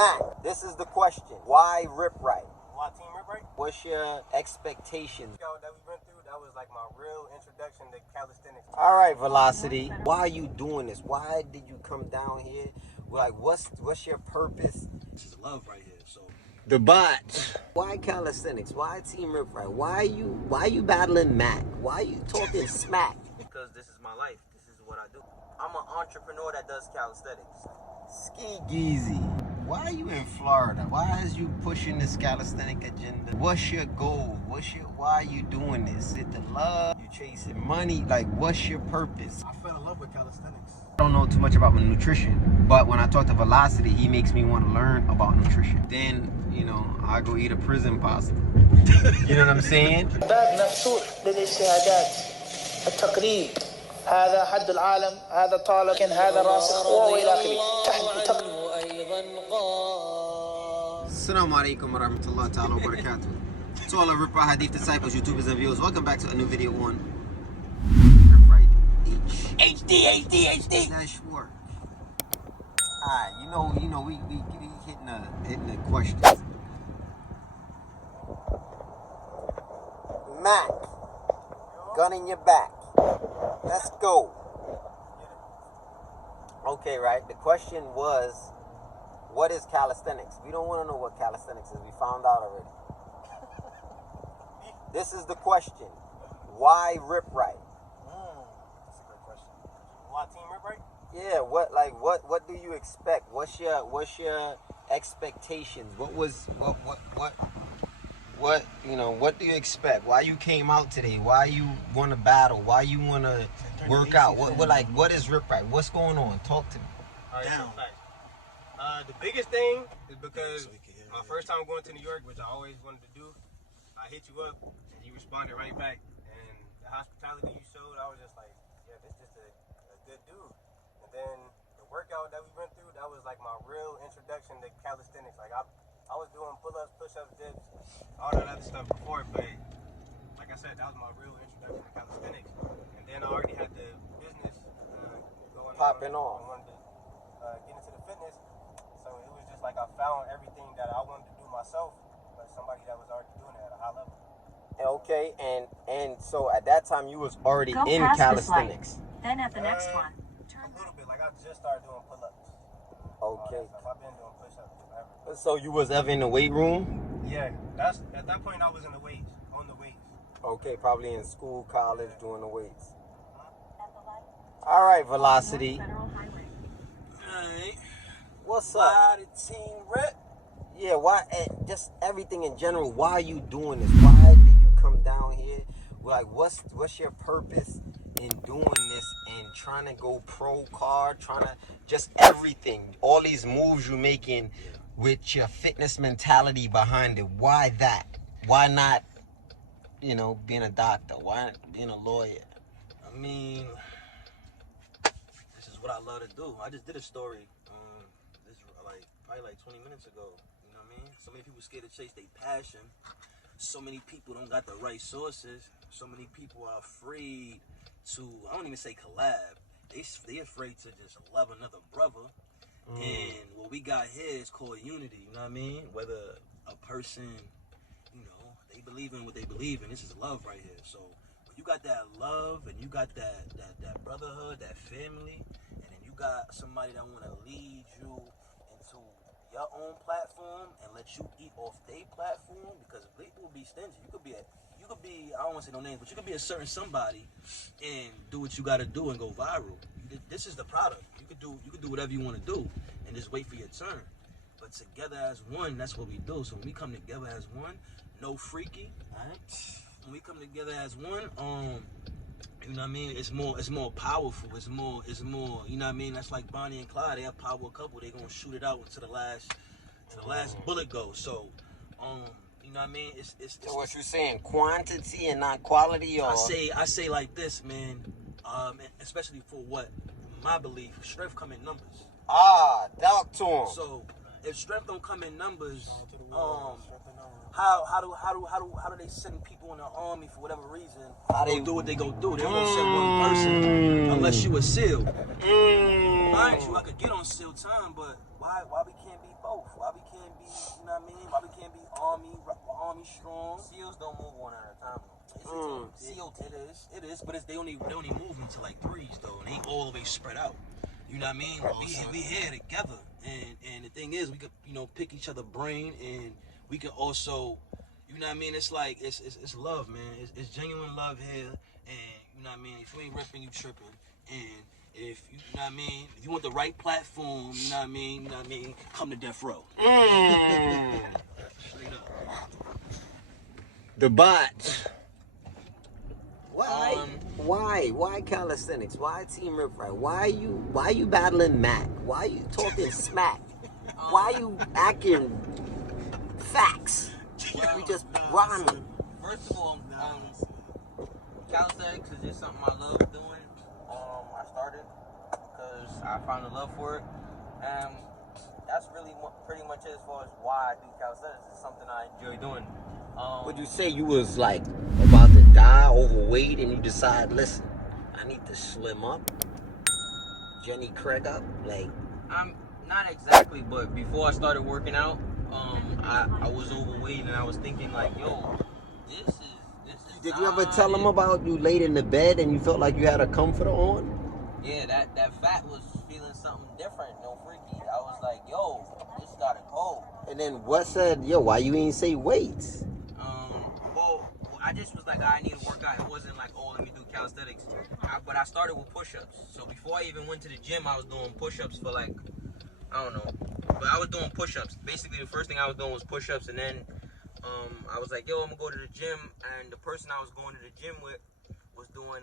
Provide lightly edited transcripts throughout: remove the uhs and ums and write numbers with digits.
Matt, this is the question. Why RipRight? Why Team RipRight? What's your expectations? That we went through, that was like my real introduction to calisthenics. All right, Velocity. Why are you doing this? Why did you come down here? Like, what's your purpose? This is love right here. So the bots. Why calisthenics? Why Team RipRight? Why are you battling Matt? Why are you talking smack? because this is my life. This is what I do. I'm an entrepreneur that does calisthenics. 𝗥𝗜𝗣𝗏. Why are you in Florida? Why is you pushing this calisthenic agenda? What's your goal? Why are you doing this? Is it the love? You chasing money? Like, what's your purpose? I fell in love with calisthenics. I don't know too much about nutrition, but when I talk to Velocity, he makes me want to learn about nutrition. Then, you know, I go eat a prison pasta. You know what I'm saying? باب مفتوح للاجتهادات التقليد هذا حد العالم هذا طالب هذا راسخ والى اخره. Assalamu alaikum wa rahmatullahi ta'ala wa barakatuh. To all our RipRightHD disciples, YouTubers and viewers, welcome back to a new video on RipRightHD 𝑴𝑬𝑹𝑪𝑯. Alright, you know, we hitting the questions. Mac, gun in your back. Let's go. Okay, right. The question was, what is calisthenics? We don't want to know what calisthenics is. We found out already. This is the question. Why RipRight? That's a great question. Why Team RipRight? Yeah, what do you expect? What's your expectations? What do you expect? Why you came out today? Why you want to battle? Why you want to work out? What is RipRight? What's going on? Talk to me. All right, the biggest thing is because my first time going to New York, which I always wanted to do, I hit you up and you responded right back. And the hospitality you showed, I was just like, yeah, this is just a good dude. And then the workout that we went through, that was like my real introduction to calisthenics. Like I was doing pull-ups, push-ups, dips, all that other stuff before, but like I said, that was my real introduction to calisthenics. And then I already had the business going popping on. off. I wanted to get into the fitness, so it was just like I found everything that I wanted to do myself, but somebody that was already doing it at a high level. Okay, and so at that time you was already in calisthenics. Then at the next one, A little bit, like I just started doing pull-ups. Okay. I've been doing push-ups forever. So you was ever in the weight room? Yeah, at that point I was on the weights. Okay, probably in school, college, doing the weights. All right, Velocity. Alright. What's up? Why the Team Rip? Yeah, why? Just everything in general. Why are you doing this? Why did you come down here? Like, what's your purpose in doing this and trying to go pro card, trying to just everything, all these moves you're making with your fitness mentality behind it? Why that? Why not, being a doctor? Why not being a lawyer? I mean, this is what I love to do. I just did a story probably 20 minutes ago. You know what I mean? So many people scared to chase their passion. So many people don't got the right sources. So many people are afraid to, I don't even say collab. They afraid to just love another brother. And what we got here is called unity. You know what I mean? Whether a person, they believe in what they believe in. This is love right here. So when you got that love and you got that brotherhood, that family, and then you got somebody that want to lead you into your own platform and let you eat off their platform, because people will be stingy. You could be I don't want to say no names, but you could be a certain somebody and do what you got to do and go viral. This is the product. You could do whatever you want to do and just wait for your turn. But together as one, that's what we do. So when we come together as one, no freaky, all right? When we come together as one, you know what I mean? It's more powerful. It's more, you know what I mean? That's like Bonnie and Clyde. They're a power couple. They're gonna shoot it out to the last bullet goes. So, you know what I mean? It's So what you saying, quantity and not quality? Or I say like this, man. Especially for what my belief, strength come in numbers. Talk to him. So if strength don't come in numbers, how do they send people in the army for whatever reason? How they do what they go do? They won't send one person unless you a SEAL. Mind you, I could get on SEAL time, but why we can't be both? Why we we strong. SEALs don't move one at a time, though. It's a team. SEAL, it is, but they only move into like threes though, and they ain't all the way spread out. You know what I mean? We here together, and the thing is, we could pick each other brain, and we can also, you know what I mean? It's like it's love, man. It's genuine love here, and you know what I mean. If you ain't ripping, you tripping, and if you know what I mean, if you want the right platform, you know what I mean, come to Death Row. Straight up. The bots. Why calisthenics? Why Team RipRight? Why you battling Mac? Why you talking smack? Why you acting facts? We just rhyming. First of all, calisthenics is just something I love doing. I started because I found a love for it, and that's really pretty much it as far as why I do calisthenics. It's something I enjoy doing. Would you say you was like about to die, overweight, and you decide, listen, I need to slim up, Jenny Craig up? Like, I'm not exactly, but before I started working out, I was overweight, and I was thinking like, yo, this is. Did you ever tell them about you laid in the bed and you felt like you had a comforter on? Yeah, that fat was feeling something different, freaky. I was like, yo, this gotta go. And then what said, yo, why you ain't say weights? Well, I just was like, I need to work out. It wasn't like, oh, let me do calisthenics. But I started with push-ups. So before I even went to the gym, I was doing push-ups for like, I don't know. But I was doing push-ups. Basically, the first thing I was doing was push-ups. And then I was like, yo, I'm going to go to the gym. And the person I was going to the gym with was doing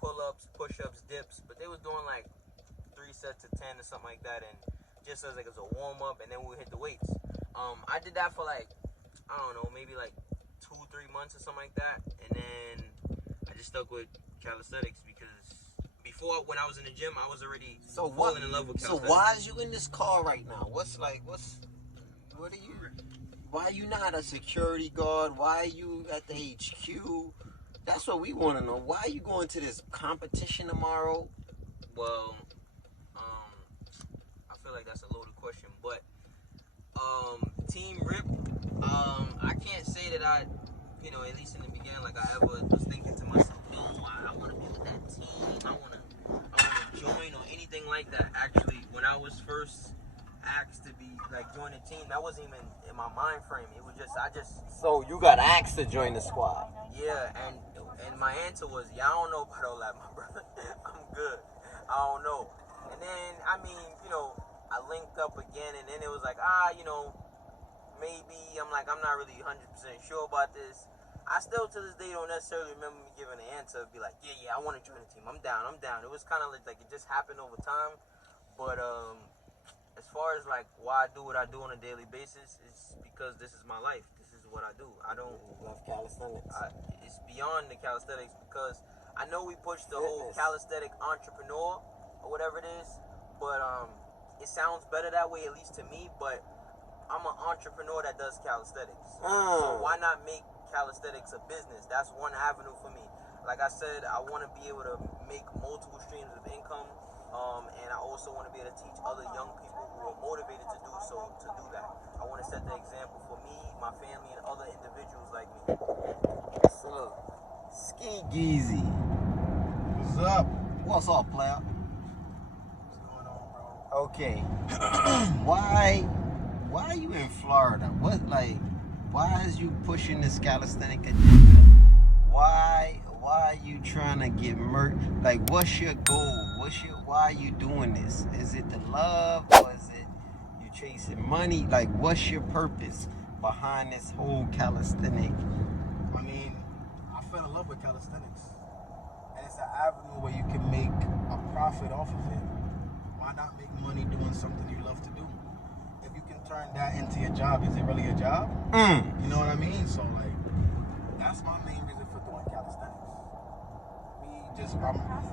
pull-ups, push-ups, dips. But they was doing like 3 sets of 10 or something like that. And just as like as a warm-up. And then we would hit the weights. I did that for like, I don't know, maybe like 2-3 months or something like that, and then I just stuck with calisthenics because before, when I was in the gym, I was already falling in love with calisthenics. So why is you in this car right now? What are you? Why are you not a security guard? Why are you at the HQ? That's what we want to know. Why are you going to this competition tomorrow? Well, I feel like that's a loaded question, but Team Rip, I can't say that I, at least in the beginning, like I ever was thinking to myself, yo, I want to be with that team. I want to join or anything like that. Actually, when I was first asked to be like join a team, that wasn't even in my mind frame. It was just. So you got asked to join the squad? Yeah, and my answer was, yeah, I don't know about all that, my brother. I'm good. I don't know. And then I I linked up again, and then it was like, maybe I'm not really 100% sure about this. I still to this day don't necessarily remember me giving an answer. Be like, yeah, I want to join the team. I'm down. It was kind of like it just happened over time. But as far as like why I do what I do on a daily basis, it's because this is my life. This is what I do. I don't love calisthenics. It's beyond the calisthenics because I know we push the whole calisthenic entrepreneur or whatever it is, but it sounds better that way, at least to me. But I'm an entrepreneur that does calisthenics. So why not make calisthenics a business? That's one avenue for me. Like I said, I want to be able to make multiple streams of income, and I also want to be able to teach other young people who are motivated to do so to do that. I want to set the example for me, my family, and other individuals like me. So, 𝗥𝗡𝗥𝗣𝗍. What's up? What's up, player? What's going on, bro? Okay. Why are you in Florida? Why is you pushing this calisthenic agenda? Why are you trying to get murked? Like, what's your goal? Why are you doing this? Is it the love, or is it you chasing money? Like, what's your purpose behind this whole calisthenic? I mean, I fell in love with calisthenics, and it's an avenue where you can make a profit off of it. Why not make money doing something you love to do? If you can turn that into your job, is it really a job? You know what I mean? So like, that's my main reason for doing calisthenics.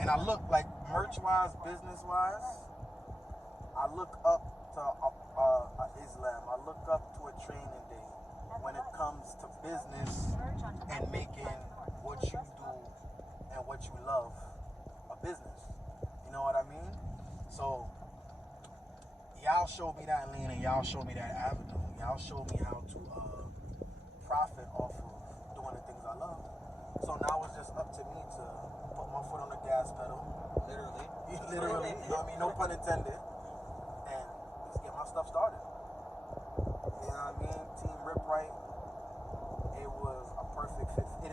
And I look like merch-wise, business-wise, I look up to Islam. I look up to a training day when it comes to business and making what you do and what you love a business. You know what I mean? So y'all showed me that lane, and y'all showed me that avenue. Y'all showed me how to profit off of doing the things I love. So now it's just up to me to put my foot on the gas pedal. Literally. Literally, you know what I mean? No pun intended. And let's get my stuff started. You know what I mean? Team RipRight, it was a perfect fit. It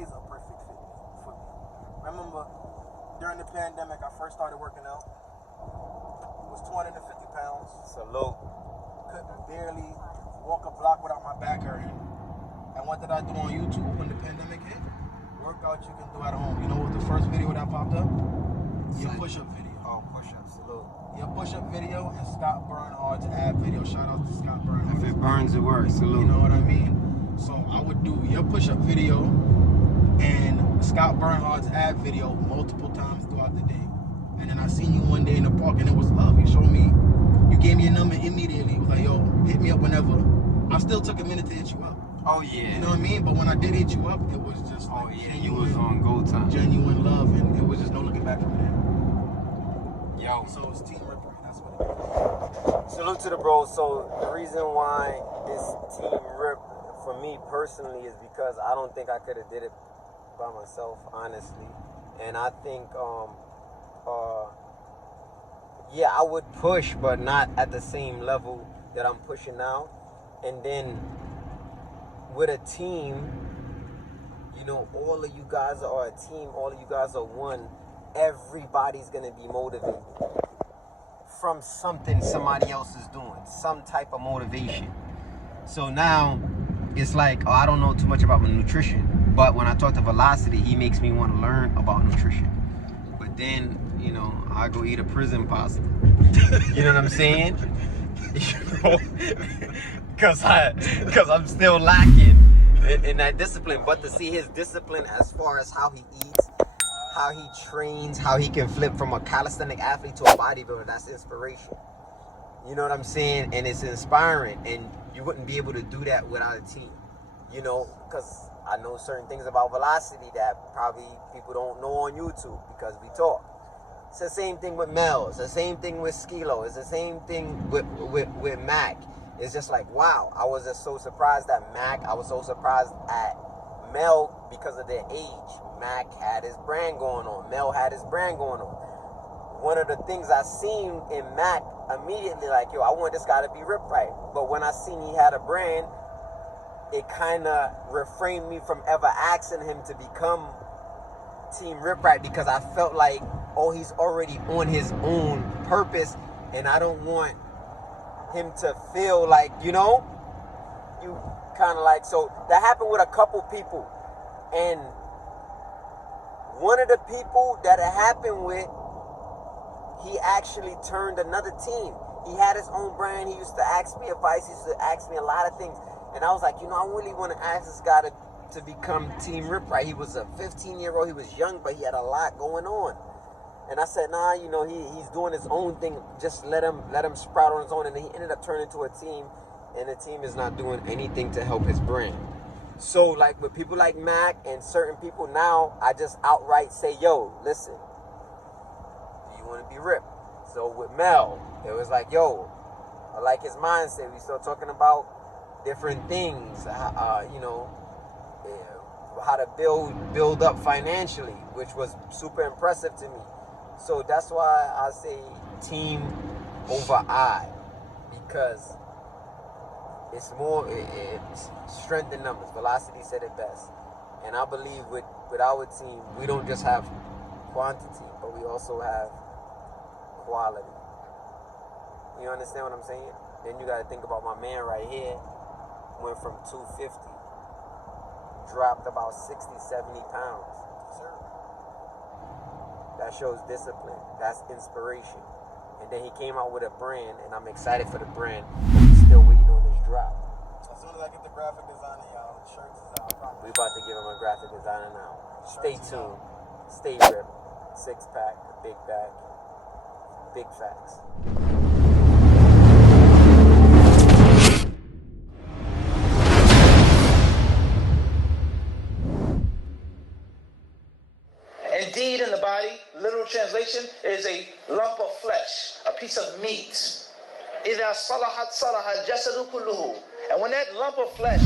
is a perfect fit for me. I remember during the pandemic, I first started working out. Was 250 pounds. Salute. Couldn't barely walk a block without my back hurting. And what did I do on YouTube when the pandemic hit? Workout you can do at home. You know what the first video that popped up? Your push-up video. Oh, push-up, salute. Your push-up video and 𝗪𝗏𝗏𝗧𝗏𝗏 ab video. Shout out to Scott Bernhard. If it burns, it works. Salute. You know what I mean? So I would do your push-up video and Scott Bernhard's ab video multiple times throughout the day. And then I seen you one day in the park and it was love. You showed me, you gave me a number immediately. It was like, yo, hit me up whenever. I still took a minute to hit you up. Oh, yeah. You know what I mean? But when I did hit you up, it was just like You was on go time. genuine love, and it was just no looking back from there. Yo. So it's Team RipRight. That's what it is. Salute to the bros. So the reason why it's Team Rip for me personally is because I don't think I could have did it by myself, honestly. And I think, yeah, I would push, but not at the same level that I'm pushing now. And then with a team, you know, all of you guys are a team, all of you guys are one. Everybody's gonna be motivated from something somebody else is doing, some type of motivation. So now it's like, oh, I don't know too much about nutrition, but when I talk to Velocity, he makes me want to learn about nutrition. But then, you know, I go eat a prison pasta. You know what I'm saying? Because I'm still lacking in that discipline. But to see his discipline as far as how he eats, how he trains, how he can flip from a calisthenic athlete to a bodybuilder, that's inspiration. You know what I'm saying? And it's inspiring. And you wouldn't be able to do that without a team. You know, because I know certain things about Velocity that probably people don't know on YouTube because we talk. It's the same thing with Mel. It's the same thing with Skilo. It's the same thing with Mac. It's just like, wow, I was just so surprised at Mac. I was so surprised at Mel because of their age. Mac had his brand going on. Mel had his brand going on. One of the things I seen in Mac immediately, like, yo, I want this guy to be RipRight. But when I seen he had a brand, it kind of refrained me from ever asking him to become Team RipRight because I felt like, oh, he's already on his own purpose, and I don't want him to feel like, you know, you kind of like, so that happened with a couple people, and one of the people that it happened with, he actually turned another team. He had his own brand. He used to ask me advice. He used to ask me a lot of things, and I was like, you know, I really want to ask this guy to become Team RipRight. He was a 15-year-old. He was young, but he had a lot going on. And I said, nah, you know, he's doing his own thing. Just let him sprout on his own. And he ended up turning to a team, and the team is not doing anything to help his brand. So, like, with people like Mac and certain people now, I just outright say, yo, listen, do you want to be ripped? So with Mel, it was like, yo, I like his mindset. We start talking about different things, you know, how to build up financially, which was super impressive to me. So that's why I say team over I, because it's more, it's strength in numbers. Velocity said it best. And I believe with our team, we don't just have quantity, but we also have quality. You understand what I'm saying? Then you got to think about my man right here. Went from 250, dropped about 60, 70 pounds. That shows discipline. That's inspiration. And then he came out with a brand, and I'm excited for the brand, but we're still waiting on this drop. As soon as I get the graphic designer, y'all, the shirts is out. We about to give him a graphic designer now. Stay tuned. Stay ripped. 6-pack, big bag, big facts. Indeed, in the body, literal translation, is a lump of flesh, a piece of meat. إِذَا صَلَحَتْ صَلَحَ الْجَسَدُ كُلُّهُ. And when that lump of flesh